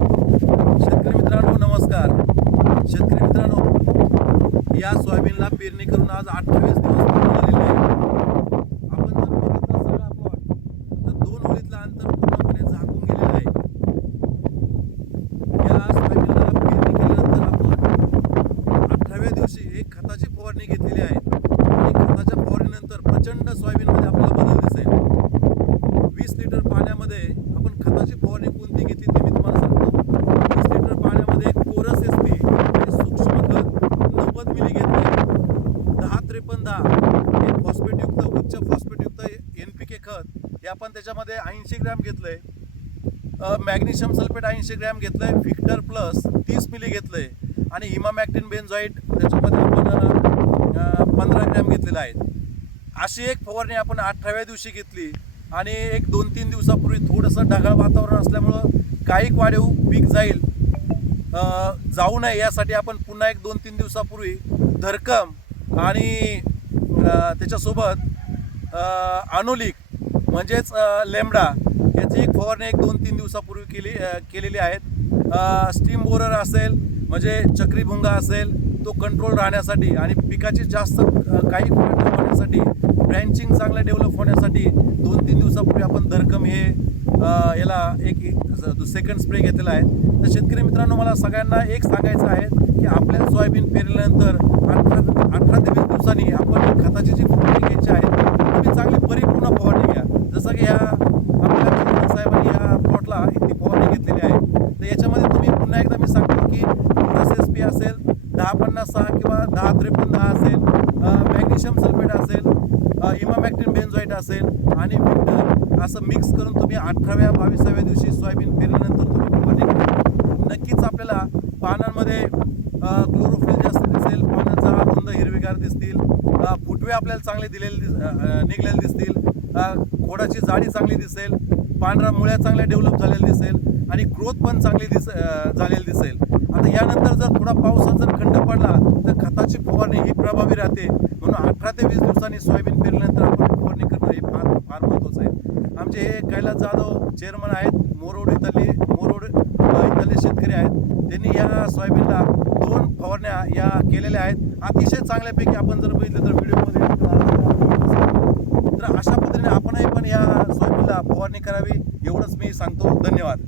शेतकरी मित्रांनो नमस्कार. शेतकरी मित्रांनो, या सोयाबीनला पेरणी करून आज 28 दिवस पूर्ण झालेले आहे. आपण जर बघितलं सगळा प्लॉट तर 2 ओळीतलं अंतर पूर्णपणे झाकून गेलेलं आहे. या सोयाबीनला पेरणी केल्यानंतर आपण 18व्या दिवशी एक खताची फवारणी घेतलेली आहे आणि खताच्या फवारणीनंतर प्रचंड सोयाबीनमध्ये आपल्याला बदल दिसेल. 20 लिटर पाण्यामध्ये आपण खताची फवारणी कोणती घेतली ते मी तुम्हाला सांगतो. 20 लिटर पाण्यामध्ये कोरस एसपी आणि सूक्ष्म खत 90 मिली घेतले. 10-53 हे फॉस्फेटयुक्त उच्च फॉस्फेटयुक्त NPK खत हे आपण त्याच्यामध्ये 80 ग्रॅम घेतलंय. मॅग्नेशियम सल्फेट 80 ग्रॅम घेतलंय. व्हिक्टर प्लस 30 मिली घेतलंय आणि इमामॅक्टिन बेन्झोएट त्याच्यामध्ये आपण 15 ग्रॅम घेतलेला आहे. अशी एक फवारणी आपण 18व्या दिवशी घेतली आणि एक 2-3 दिवसापूर्वी थोडंसं ढगाळ वातावरण असल्यामुळं काही वाढीव पीक जाऊ नये यासाठी आपण पुन्हा एक 2-3 दिवसापूर्वी धरकम आणि त्याच्यासोबत अनोलिक म्हणजेच लेमडा याची एक फवारणी एक 2-3 दिवसापूर्वी केलेली आहेत. स्टीम बोरर असेल म्हणजे चक्री भुंगा असेल तो कंट्रोल राहण्यासाठी आणि पिकाची जास्त काही फवारणी होण्यासाठी ब्रँचिंग चांगलं डेव्हलप होण्यासाठी 2-3 दिवसापूर्वी आपण धरकम हे याला एक सेकंड स्प्रे घेतलेला आहे. तर शेतकरी मित्रांनो, मला सगळ्यांना एक सांगायचं आहे की आपल्या सोयाबीन पेरल्यानंतर 18 ते 20 दिवसांनी आपण खताची जी फवारणी घ्यायची आहे तुम्ही चांगली परिपूर्ण फवारणी घ्या. जसं की ह्या आपल्या साहेबांनी या प्लॉटला इतकी फवारणी घेतलेली आहे. तर याच्यामध्ये तुम्ही पुन्हा एकदा मी सांगतो की SSP असेल 10-56 किंवा 10-53 असेल, मॅग्नेशियम सल्फेट असेल, इमामॅक्टिन बेन्झोएट असेल आणि व्हिक्टर असं मिक्स करून तुम्ही 18व्या 22व्या दिवशी सोयाबीन पेरल्यानंतर तुम्ही फवारणी करा. नक्कीच आपल्याला पानांमध्ये क्लोरोफिल जास्त दिसेल, पानं जाड रुंद हिरवीगार दिसतील, फुटवे आपल्याला चांगले निघलेले दिसतील, खोडाची जाडी चांगली दिसेल, पांढऱ्या मुळ्या चांगल्या डेव्हलप झालेल्या दिसेल आणि ग्रोथ पण चांगली झालेली दिसेल. आता यानंतर जर थोडा पावसाचा जर खंड पडला तर खताची फवारणी ही प्रभावी राहते. म्हणून 18 ते 20 दिवसांनी सोयाबीन पेरल्यानंतर आपण फवारणी करणं हे फार महत्त्वाचं आहे. आमचे हे कैलास जाधव चेअरमन आहेत, मोरोड इथले शेतकरी आहेत. त्यांनी या सोयाबीनला 2 फवारण्या या केलेल्या आहेत. अतिशय चांगल्यापैकी आपण जर बघितलं तर व्हिडिओमध्ये तर अशा पद्धतीने आपणही पण या सोयाबीनला फवारणी करावी एवढंच मी सांगतो. धन्यवाद.